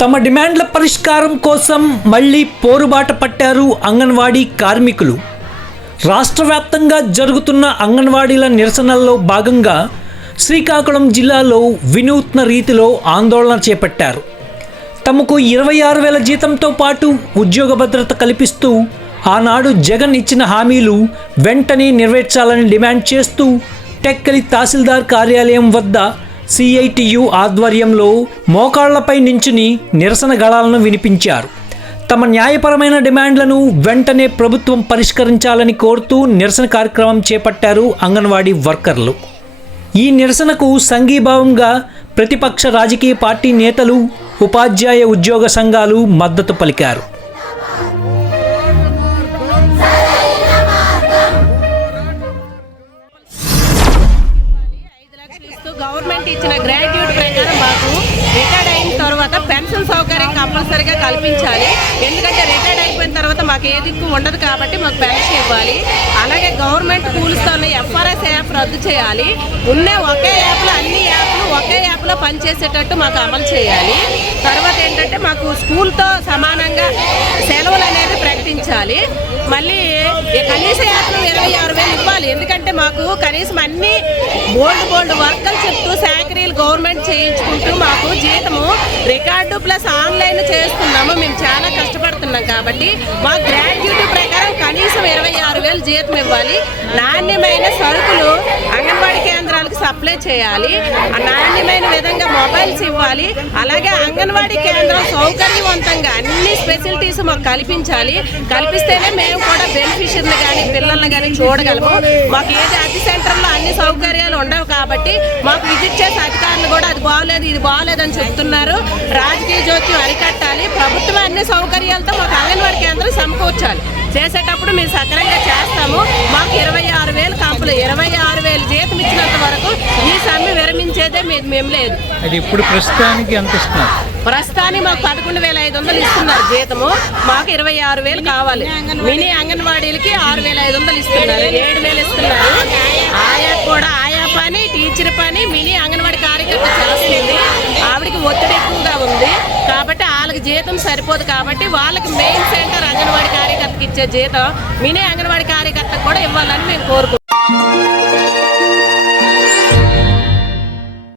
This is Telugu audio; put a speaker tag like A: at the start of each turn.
A: తమ డిమాండ్ల పరిష్కారం కోసం మళ్ళీ పోరుబాట పట్టారు అంగన్వాడీ కార్మికులు. రాష్ట్ర వ్యాప్తంగా జరుగుతున్న అంగన్వాడీల నిరసనల్లో భాగంగా శ్రీకాకుళం జిల్లాలో వినూత్న రీతిలో ఆందోళన చేపట్టారు. తమకు ఇరవై ఆరు వేల జీతంతో పాటు ఉద్యోగ భద్రత కల్పిస్తూ ఆనాడు జగన్ ఇచ్చిన హామీలు వెంటనే నెరవేర్చాలని డిమాండ్ చేస్తూ టెక్కలి తహసీల్దార్ కార్యాలయం వద్ద సిఐటియు ఆధ్వర్యంలో మోకాళ్ళపై నించుని నిరసన గళాలను వినిపించారు. తమ న్యాయపరమైన డిమాండ్లను వెంటనే ప్రభుత్వం పరిష్కరించాలని కోరుతూ నిరసన కార్యక్రమం చేపట్టారు అంగన్వాడీ వర్కర్లు. ఈ నిరసనకు సంఘీభావంగా ప్రతిపక్ష రాజకీయ పార్టీ నేతలు ఉపాధ్యాయ ఉద్యోగ సంఘాలు మద్దతు పలికారు.
B: గవర్నమెంట్ ఇచ్చిన గ్రాడ్యుయేట్ ప్రకారం మాకు రిటైర్డ్ అయిన తర్వాత పెన్షన్ సౌకర్యం కంపల్సరీగా కల్పించాలి. ఎందుకంటే రిటైర్డ్ అయిపోయిన తర్వాత మాకు ఏ దిక్కు ఉండదు కాబట్టి మాకు పెన్షన్ ఇవ్వాలి. అలాగే గవర్నమెంట్ కూలుస్తున్న ఎఫ్ఆర్ఎస్ యాప్ రద్దు చేయాలి. ఉన్న ఒకే యాప్లో అన్ని యాప్లు ఒకే యాప్లో పనిచేసేటట్టు మాకు అమలు చేయాలి. తర్వాత ఏంటంటే మాకు స్కూల్తో సమానంగా సెలవులు అనేది ప్రకటించాలి. మళ్ళీ కనీస యాత్రలు ఇరవై ఆరు వేలు ఇవ్వాలి. ఎందుకంటే మాకు కనీసం అన్ని బోల్డ్ బోల్డ్ వర్కలు చెప్తూ శాకరీలు గవర్నమెంట్ చేయించుకుంటూ మాకు జీతము రికార్డు ప్లస్ ఆన్లైన్ చేస్తున్నాము. మేము చాలా కష్టపడుతున్నాం కాబట్టి మా గ్రాడ్యుయేట్ ప్రకారం కనీసం ఇరవై ఆరు వేలు జీతం ఇవ్వాలి. నాణ్యమైన సరుకులు కేంద్రాలకు సప్లై చేయాలి. ఆ నాణ్యమైన విధంగా మొబైల్స్ ఇవ్వాలి. అలాగే అంగన్వాడీ కేంద్రం సౌకర్యవంతంగా అన్ని ఫెసిలిటీస్ మాకు కల్పించాలి. కల్పిస్తేనే మేము కూడా బెనిఫిషియర్లు కానీ పిల్లల్ని కానీ చూడగలము. మాకు ఏది అతి సెంటర్లో అన్ని సౌకర్యాలు ఉండవు కాబట్టి మాకు విజిట్ చేసే అధికారులు కూడా అది బాగోలేదు ఇది బాగోలేదని చెప్తున్నారు. రాజకీయ జోక్యం అరికట్టాలి. ప్రభుత్వం అన్ని సౌకర్యాలతో మాకు అంగన్వాడీ కేంద్రం సమకూర్చాలి. చేసేటప్పుడు మేము సక్రంగా చేస్తాము. మాకు ఇరవై ఆరు వేలు కాపులు ఇరవై ఆరు వేలు జీతం ఇచ్చినంత వరకు ఈ సమ్మె విరమించేదే మేము మేము లేదు.
A: అది ఇప్పుడు ప్రస్తుతానికి ఎంత ఇస్తున్నారు?
B: ప్రస్తుతానికి మాకు పదకొండు వేల ఐదు వందలు ఇస్తున్నారు జీతము. మాకు ఇరవై ఆరు వేలు కావాలి. మినీ అంగన్వాడీలకి ఆరు వేల ఐదు వందలు ఇస్తున్నారు. ఏడు వేలు ఇస్తున్నారు. ఆయా కూడా ఆయా పని టీచర్ పని మినీ అంగన్వాడీ జీతం సరిపోదు కాబట్టి వాళ్ళకి మెయిన్ సెంటర్ అంగన్వాడీ కార్యకర్తకి ఇచ్చే జీతం మినీ అంగన్వాడీ కార్యకర్తకు కూడా ఇవ్వాలని మేము కోరుకుంటున్నాం.